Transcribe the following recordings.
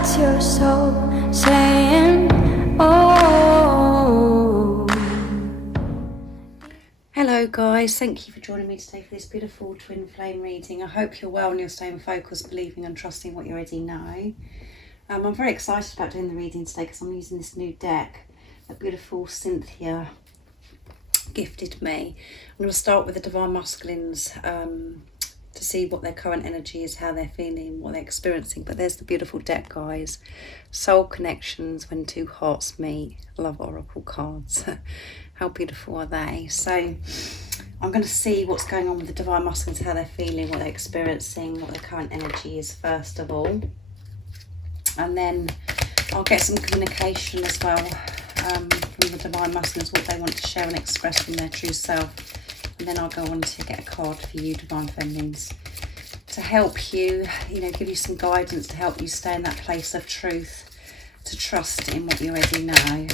What's your soul saying? Oh. Hello guys, thank you for joining me today for this beautiful twin flame reading. I hope you're well and you're staying focused, believing and trusting what you already know. I'm very excited about doing the reading today because I'm using this new deck that beautiful Cynthia gifted me. I'm going to start with the Divine Masculines to see what their current energy is, how they're feeling, what they're experiencing. But there's the beautiful deck, guys. Soul connections when two hearts meet. Love oracle cards. How beautiful are they? So I'm going to see what's going on with the Divine Masculines, how they're feeling, what they're experiencing, what their current energy is first of all. And then I'll get some communication as well from the Divine Masculines, what they want to share and express from their true self. And then I'll go on to get a card for you, Divine Feminines, to help you, give you some guidance to help you stay in that place of truth, to trust in what you already know.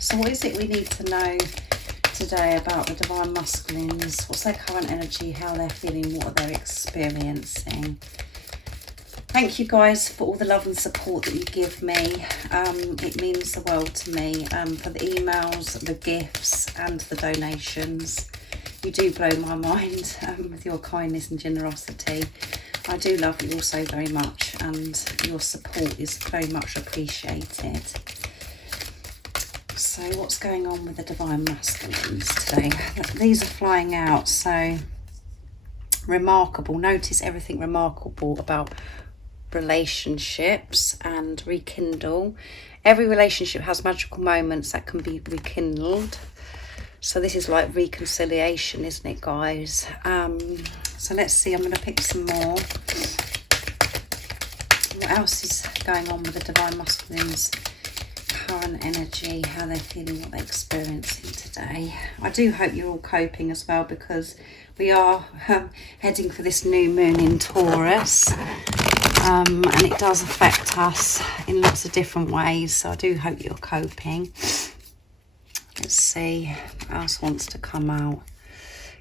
So what is it we need to know today about the Divine Masculines? What's their current energy, how they're feeling, what they're experiencing? Thank you guys for all the love and support that you give me. It means the world to me, for the emails, the gifts and the donations. You do blow my mind with your kindness and generosity. I do love you all so very much, and your support is very much appreciated. So what's going on with the Divine Masculines today? These are flying out, so remarkable. Notice everything remarkable about relationships and rekindle. Every relationship has magical moments that can be rekindled. So this is like reconciliation, isn't it, guys? So let's see, I'm going to pick some more. What else is going on with the Divine Masculines' current energy, how they're feeling, what they're experiencing today? I do hope you're all coping as well, because we are heading for this new moon in Taurus. And it does affect us in lots of different ways. So I do hope you're coping. Let's see what else wants to come out.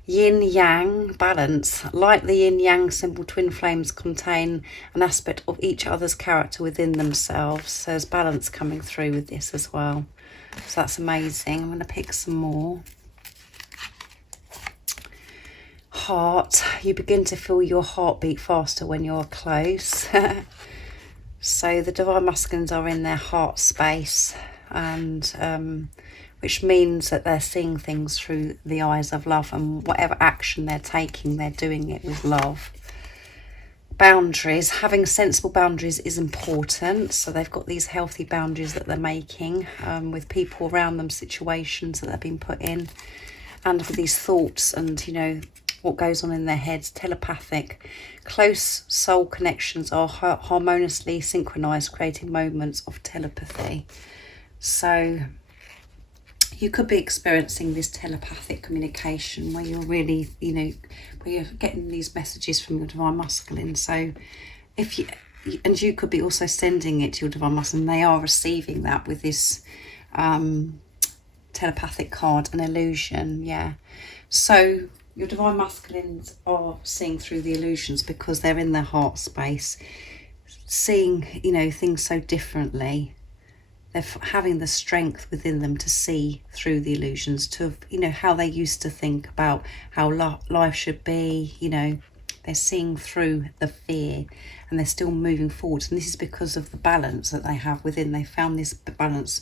Yin Yang balance. Like the Yin Yang symbol, twin flames contain an aspect of each other's character within themselves. So there's balance coming through with this as well. So that's amazing. I'm going to pick some more. Heart. You begin to feel your heartbeat faster when you're close. So the Divine Masculines are in their heart space, and which means that they're seeing things through the eyes of love, and whatever action they're taking, they're doing it with love. Boundaries. Having sensible boundaries is important. So they've got these healthy boundaries that they're making with people around them, situations that they've been put in, and with these thoughts and, what goes on in their heads. Telepathic. Close soul connections are harmoniously synchronized, creating moments of telepathy. So you could be experiencing this telepathic communication where you're really, where you're getting these messages from your Divine Masculine. So if you, and you could be also sending it to your Divine Masculine, they are receiving that with this telepathic card, an illusion. Yeah. So your Divine Masculines are seeing through the illusions because they're in their heart space, seeing, things so differently. They're having the strength within them to see through the illusions, to, how they used to think about how life should be. They're seeing through the fear and they're still moving forward. And this is because of the balance that they have within. They found this balance,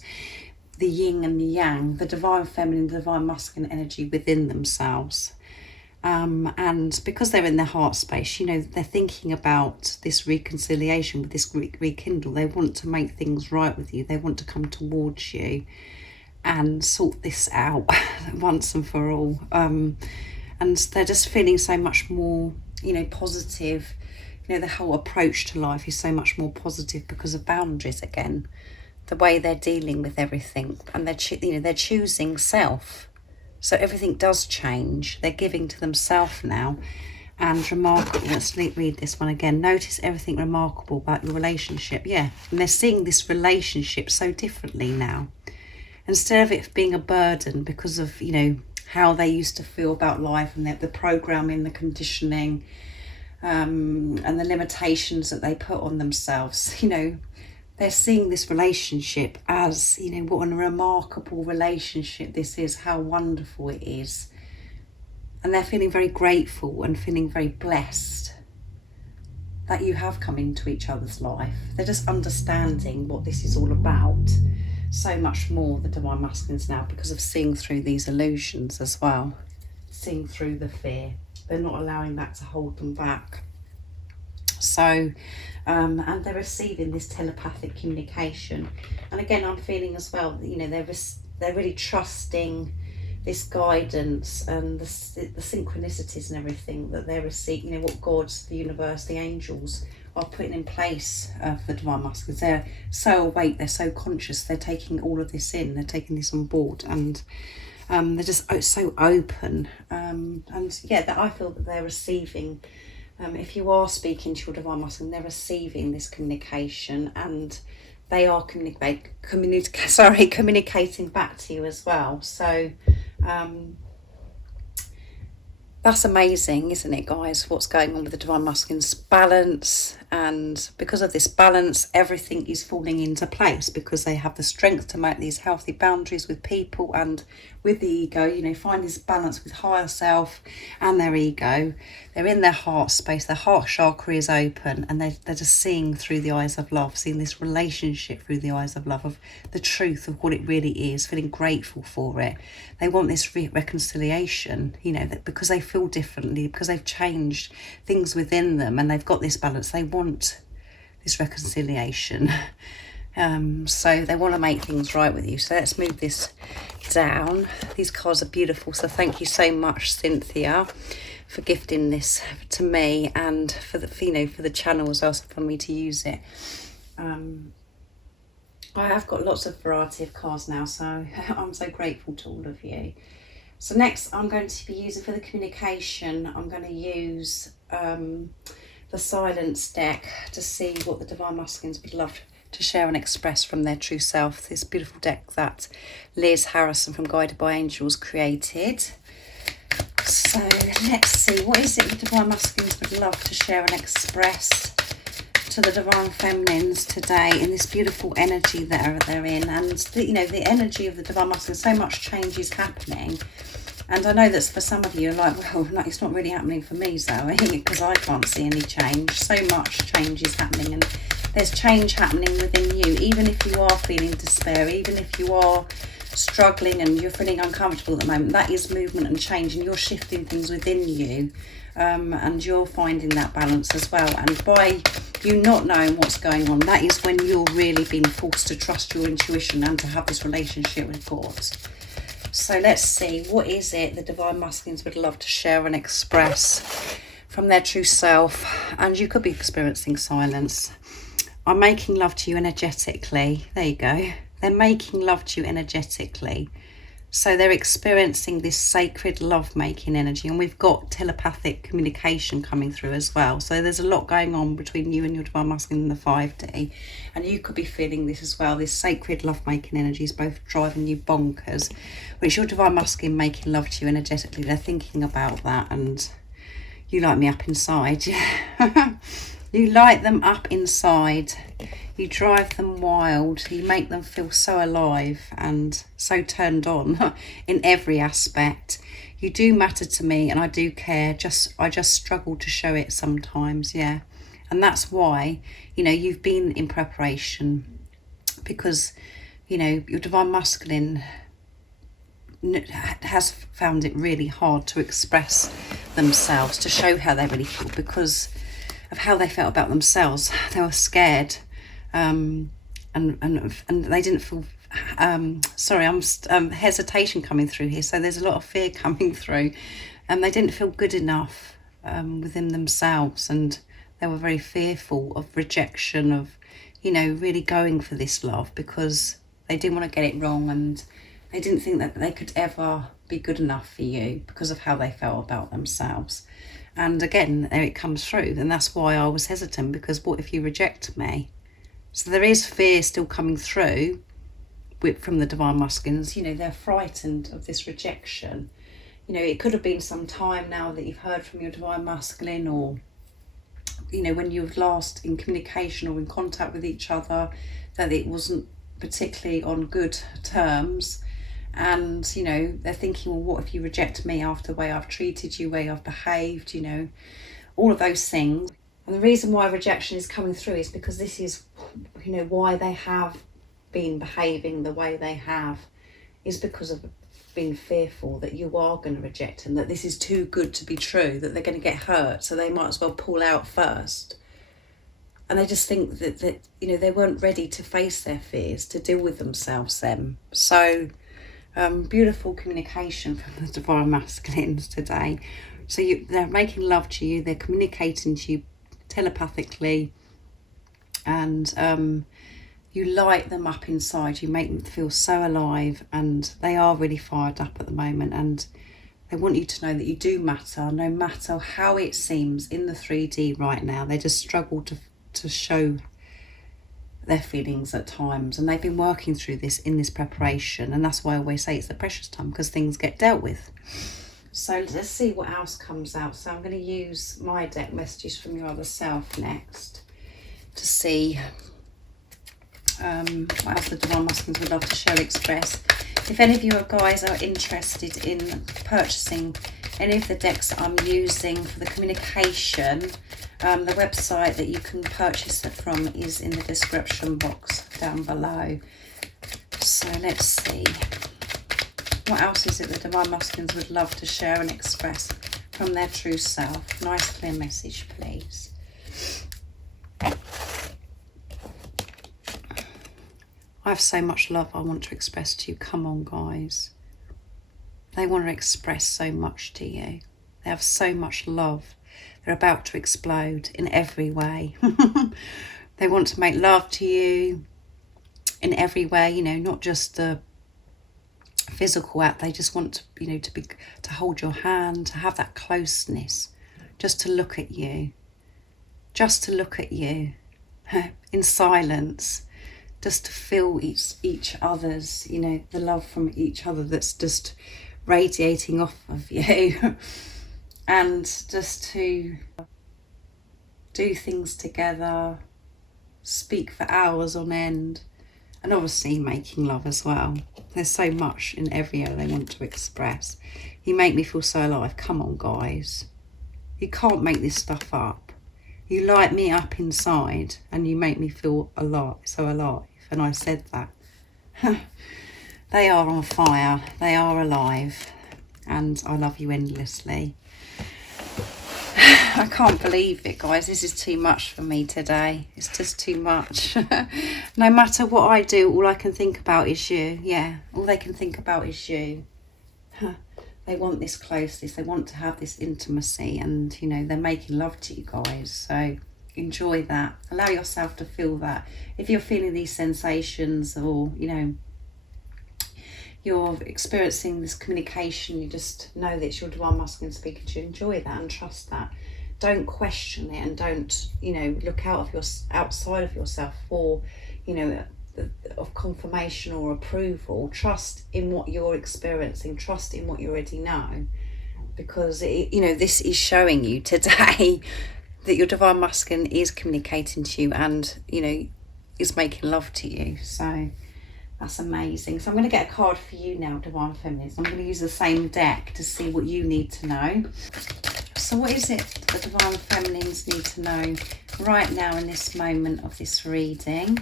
the yin and the yang, the Divine Feminine, the Divine Masculine energy within themselves. And because they're in their heart space, they're thinking about this reconciliation, with this rekindle. They want to make things right with you. They want to come towards you and sort this out once and for all. And they're just feeling so much more, positive. The whole approach to life is so much more positive because of boundaries again. The way they're dealing with everything, and they're choosing self. So everything does change. They're giving to themselves now. And remarkable. Let's read this one again. Notice everything remarkable about your relationship. Yeah. And they're seeing this relationship so differently now. Instead of it being a burden because of, how they used to feel about life and the programming, the conditioning, and the limitations that they put on themselves. they're seeing this relationship as, you know, what a remarkable relationship this is, how wonderful it is. And they're feeling very grateful and feeling very blessed that you have come into each other's life. They're just understanding what this is all about so much more, the Divine Masculines now, because of seeing through these illusions as well, seeing through the fear. They're not allowing that to hold them back. So, and they're receiving this telepathic communication. And again, I'm feeling as well, you know, they're really trusting this guidance and the synchronicities and everything that they're receiving, you know, what God, the universe, the angels are putting in place for the Divine Masculines. They're so awake, they're so conscious, they're taking all of this in, they're taking this on board, and they're just so open. And yeah, that I feel that they're receiving, if you are speaking to your Divine Masculine, they're receiving this communication, and they are communicating back to you as well. So that's amazing, isn't it, guys, what's going on with the Divine Masculine's balance. And because of this balance, everything is falling into place, because they have the strength to make these healthy boundaries with people and with the ego, you know, find this balance with higher self and their ego. They're in their heart space, their heart chakra is open, and they're just seeing through the eyes of love, seeing this relationship through the eyes of love, of the truth of what it really is, feeling grateful for it. They want this reconciliation, you know, that because they feel differently, because they've changed things within them and they've got this balance, they want this reconciliation. So they want to make things right with you. So let's move this down. These cards are beautiful, so thank you so much, Cynthia, for gifting this to me, and for the, you know, for the channel as well, for me to use it. I have got lots of variety of cards now, so I'm so grateful to all of you. So next I'm going to be using, for the communication, I'm going to use the Silence deck to see what the Divine Masculines would love to share and express from their true self. This beautiful deck that Liz Harrison from Guided by Angels created. So let's see, what is it the Divine Masculines would love to share and express to the Divine Feminines today in this beautiful energy that they're in. And you know, the energy of the Divine Masculine, so much change is happening. And I know that for some of you are like, well, no, it's not really happening for me, Zoe, because I can't see any change. So much change is happening, and there's change happening within you. Even if you are feeling despair, even if you are struggling and you're feeling uncomfortable at the moment, that is movement and change, and you're shifting things within you, and you're finding that balance as well. And by you not knowing what's going on, that is when you're really being forced to trust your intuition and to have this relationship with God. So let's see, what is it the Divine Masculines would love to share and express from their true self? And you could be experiencing silence. I'm making love to you energetically. There you go. They're making love to you energetically. So they're experiencing this sacred love-making energy. And we've got telepathic communication coming through as well. So there's a lot going on between you and your Divine Masculine in the 5D. And you could be feeling this as well. This sacred love-making energy is both driving you bonkers. Which your Divine Masculine making love to you energetically. They're thinking about that. And you light me up inside. Yeah. You light them up inside. You drive them wild. You make them feel so alive and so turned on in every aspect. You do matter to me, and I do care. I just struggle to show it sometimes, yeah. And that's why, you know, you've been in preparation, because, you know, your Divine Masculine has found it really hard to express themselves, to show how they really feel, because of how they felt about themselves. They were scared, and they didn't feel sorry, I'm hesitation coming through here, so there's a lot of fear coming through, and they didn't feel good enough within themselves, and they were very fearful of rejection, of, you know, really going for this love, because they didn't want to get it wrong, and they didn't think that they could ever be good enough for you because of how they felt about themselves. And again, there it comes through, and that's why I was hesitant, because what if you reject me? So there is fear still coming through from the Divine Masculines. You know, they're frightened of this rejection. You know, it could have been some time now that you've heard from your Divine Masculine, or when you were last in communication or in contact with each other, that it wasn't particularly on good terms. And, they're thinking, well, what if you reject me after the way I've treated you, way I've behaved, all of those things. And the reason why rejection is coming through is because this is, why they have been behaving the way they have, is because of being fearful that you are going to reject them, that this is too good to be true, that they're going to get hurt, so they might as well pull out first. And they just think that they weren't ready to face their fears, to deal with themselves then. So beautiful communication from the Divine Masculines today. So they're making love to you, they're communicating to you telepathically, and you light them up inside, you make them feel so alive, and they are really fired up at the moment, and they want you to know that you do matter, no matter how it seems in the 3D right now. They just struggle to show their feelings at times, and they've been working through this in this preparation, and that's why I always say it's the precious time, because things get dealt with. So let's see what else comes out. So I'm going to use my deck messages from your other self next to see what else the Divine Masculines would love to share, express. If any of you guys are interested in purchasing any of the decks that I'm using for the communication, the website that you can purchase it from is in the description box down below. So let's see. What else is it the Divine Masculines would love to share and express from their true self? Nice clear message, please. I have so much love I want to express to you. Come on, guys. They want to express so much to you. They have so much love. They're about to explode in every way. They want to make love to you in every way, not just the physical act. They just want to, to hold your hand, to have that closeness, just to look at you, in silence. Just to feel each other's, the love from each other that's just radiating off of you. And just to do things together, speak for hours on end, and obviously making love as well. There's so much in every area they want to express. You make me feel so alive. Come on, guys. You can't make this stuff up. You light me up inside and you make me feel alive, so alive. And I said that. They are on fire. They are alive. And I love you endlessly. I can't believe it, guys. This is too much for me today. It's just too much. No matter what I do, all I can think about is you. Yeah, all they can think about is you. They want this closeness. They want to have this intimacy. And, they're making love to you guys. So enjoy that. Allow yourself to feel that. If you're feeling these sensations, or you're experiencing this communication, you just know that it's your Divine Masculine speaking to you. Enjoy that and trust that. Don't question it, and don't look outside of yourself for of confirmation or approval. Trust in what you're experiencing. Trust in what you already know, because this is showing you today that your Divine Masculine is communicating to you, and is making love to you. So that's amazing. So I'm going to get a card for you now, Divine Feminines. I'm going to use the same deck to see what you need to know. So what is it the Divine Feminines need to know right now in this moment of this reading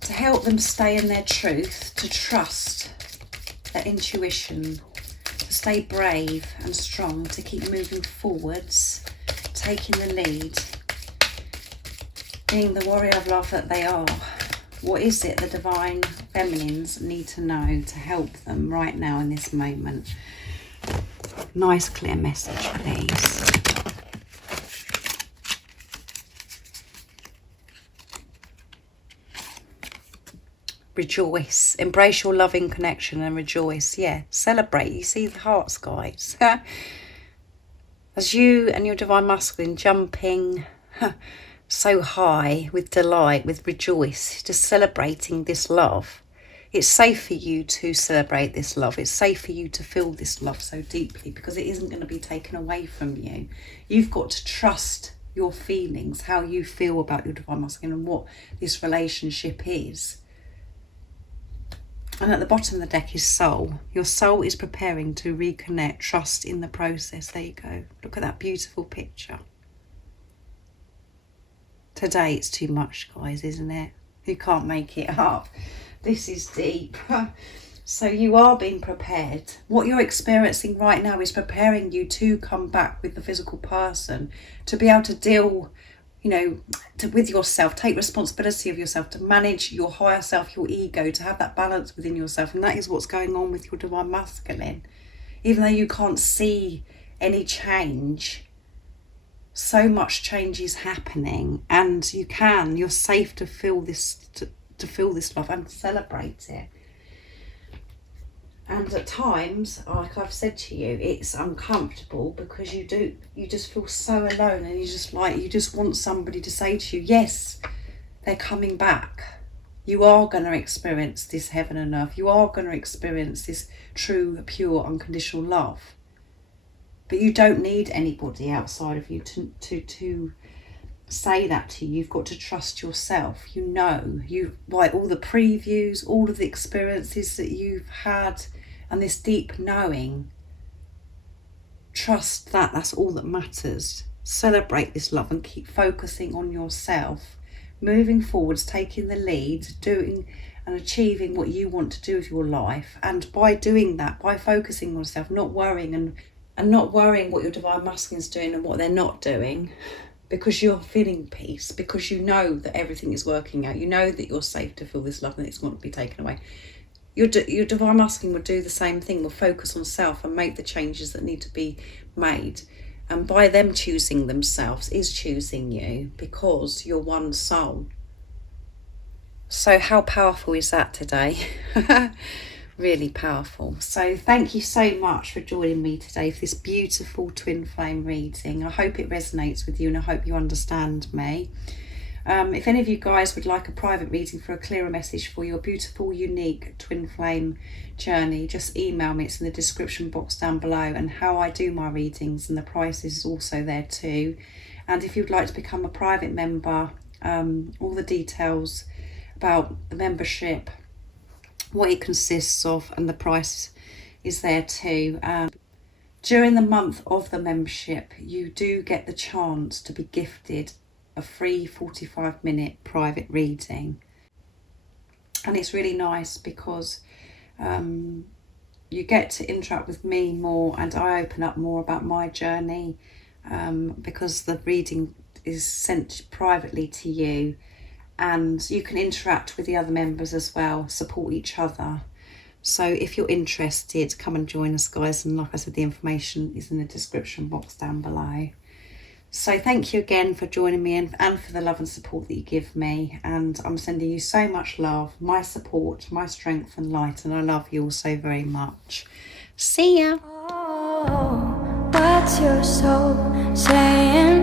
to help them stay in their truth, to trust their intuition, to stay brave and strong, to keep moving forwards, taking the lead, being the warrior of love that they are? What is it the Divine Feminines need to know to help them right now in this moment? Nice clear message, please. Rejoice. Embrace your loving connection and rejoice. Yeah, celebrate. You see the hearts, guys. As you and your Divine Masculine jumping so high with delight, with rejoice, just celebrating this love. It's safe for you to celebrate this love. It's safe for you to feel this love so deeply, because it isn't going to be taken away from you. You've got to trust your feelings, how you feel about your divine masculine and what this relationship is. And at the bottom of the deck is soul. Your soul is preparing to reconnect, trust in the process. There you go. Look at that beautiful picture. Today it's too much, guys, isn't it? You can't make it up. This is deep. So you are being prepared. What you're experiencing right now is preparing you to come back with the physical person, to be able to deal, with yourself, take responsibility of yourself, to manage your higher self, your ego, to have that balance within yourself. And that is what's going on with your divine masculine. Even though you can't see any change, so much change is happening, and you're safe to feel this, to feel this love and celebrate it. And at times, like I've said to you, it's uncomfortable, because you just feel so alone, and you just want somebody to say to you, yes, they're coming back. You are going to experience this heaven and earth. You are going to experience this true, pure, unconditional love. But you don't need anybody outside of you to say that to you. You've got to trust yourself. By all the previews, all of the experiences that you've had, and this deep knowing, trust that that's all that matters. Celebrate this love and keep focusing on yourself, moving forwards, taking the lead, doing and achieving what you want to do with your life. And by doing that, by focusing on yourself, not worrying and not worrying what your divine masculine's doing and what they're not doing, because you're feeling peace, because you know that everything is working out. You know that you're safe to feel this love and it's not to be taken away. Your divine masculine will do the same thing, will focus on self and make the changes that need to be made. And by them choosing themselves is choosing you, because you're one soul. So how powerful is that today? Really powerful. So thank you so much for joining me today for this beautiful twin flame reading. I hope it resonates with you, and I hope you understand me. If any of you guys would like a private reading for a clearer message for your beautiful, unique twin flame journey, just email me. It's in the description box down below, and how I do my readings and the price is also there too. And if you'd like to become a private member, all the details about the membership, what it consists of, and the price is there too. During the month of the membership, you do get the chance to be gifted a free 45-minute private reading. And it's really nice because you get to interact with me more, and I open up more about my journey, because the reading is sent privately to you, and you can interact with the other members as well, support each other. So if you're interested, come and join us, guys. And like I said, the information is in the description box down below. So thank you again for joining me, and for the love and support that you give me. And I'm sending you so much love, my support, my strength and light. And I love you all so very much. See ya. Oh, what's your soul saying?